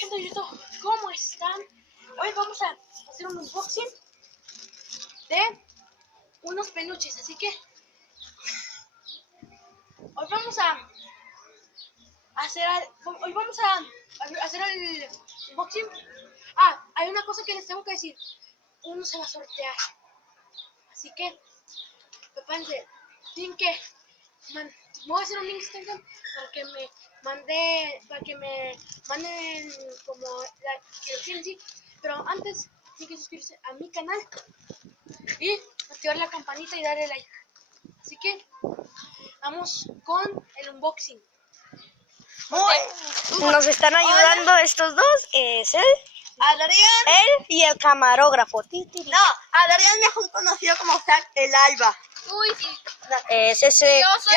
gente de YouTube, ¿cómo están? Hoy vamos a hacer un unboxing de unos peluches, así que hoy vamos a hacer el unboxing. Hay una cosa que les tengo que decir. Uno se va a sortear, así que prepárense. Tienen que voy a hacer un Instagram para que me manden como que lo quieren, sí. Pero antes tienen que suscribirse a mi canal y activar la campanita y darle like. Así que vamos con el unboxing. Nos están ayudando estos dos, es él y el camarógrafo. No, Adrián mejor conocido como Zack el Alba. Uy, sí. Es ese, Yo soy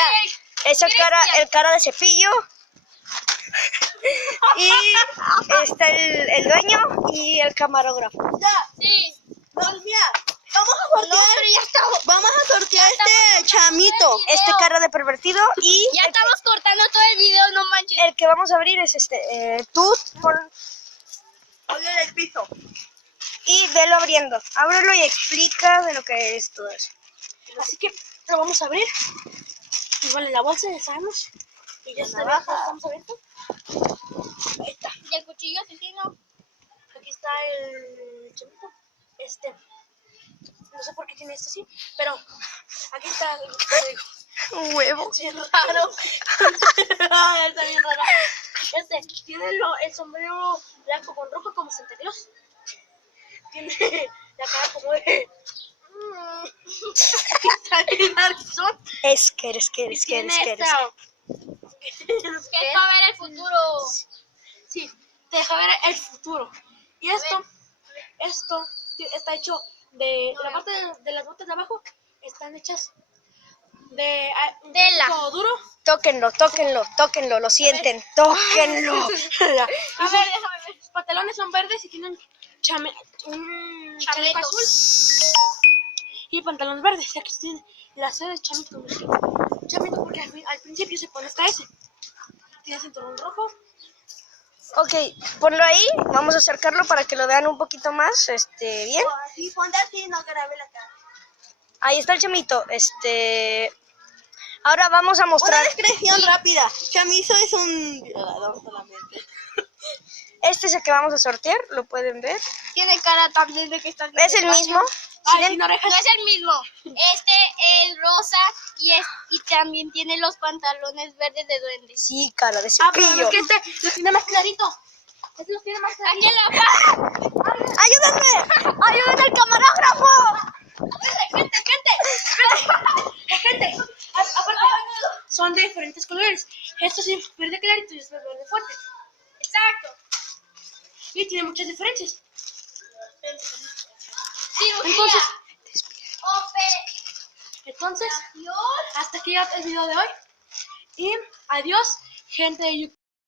ese el cara de cepillo. Y está el dueño y el camarógrafo. Ya, Sí. no, mira, vamos a sortear este chamito. Este cara de pervertido y Ya estamos cortando todo el video, no manches. el que vamos a abrir es tú Ponle en el piso. y velo abriendo. Ábrelo y explica de lo que es todo eso. Así que lo vamos a abrir. Igual en la bolsa ya sabemos. Y ya está abierto, estamos abiertos. Ahí está. Y el cuchillo asesino. Aquí está el chamito. No sé por qué tiene esto así, pero aquí está el código. Un huevo. Es bien raro. Está bien raro. Tiene el sombrero blanco con rojo como Santa Claus. Tiene la cara como de... Está bien narizón. Es que Tiene esta... Que es para ver el futuro. Sí, te deja ver el futuro. Y esto está hecho de la parte de las botas de abajo, están hechas de Tela. todo duro. Tóquenlo, lo sienten, tóquenlo. A ver, déjame ver. Los pantalones son verdes y tienen un chaleco azul y pantalones verdes. Aquí tienen la C de chamito. Chamito porque al principio se pone hasta ese. Tiene cinturón rojo. Ok, ponlo ahí, vamos a acercarlo para que lo vean un poquito más, bien. Sí, ponte así, no grabé la cara. Ahí está el chamito, ahora vamos a mostrar. Una descripción rápida. Chamizo es un violador solamente. Este es el que vamos a sortear, lo pueden ver. Tiene cara también de que está... Es el mismo. Sin orejas. No es el mismo. Es rosa y también tiene los pantalones verdes de duende. Sí, cara de Pero cepillo. es que lo tiene más clarito. Lo tiene más clarito. ¡Aquí en la cara! ¡Ayúdenme! ¡Ayúdenme al camarógrafo! Gente, aparte, son de diferentes colores. Esto es verde clarito y esto es verde fuerte. Exacto. Y tiene muchas diferencias. Cirugía. Entonces, Operación. hasta aquí el video de hoy. Y adiós, gente de YouTube.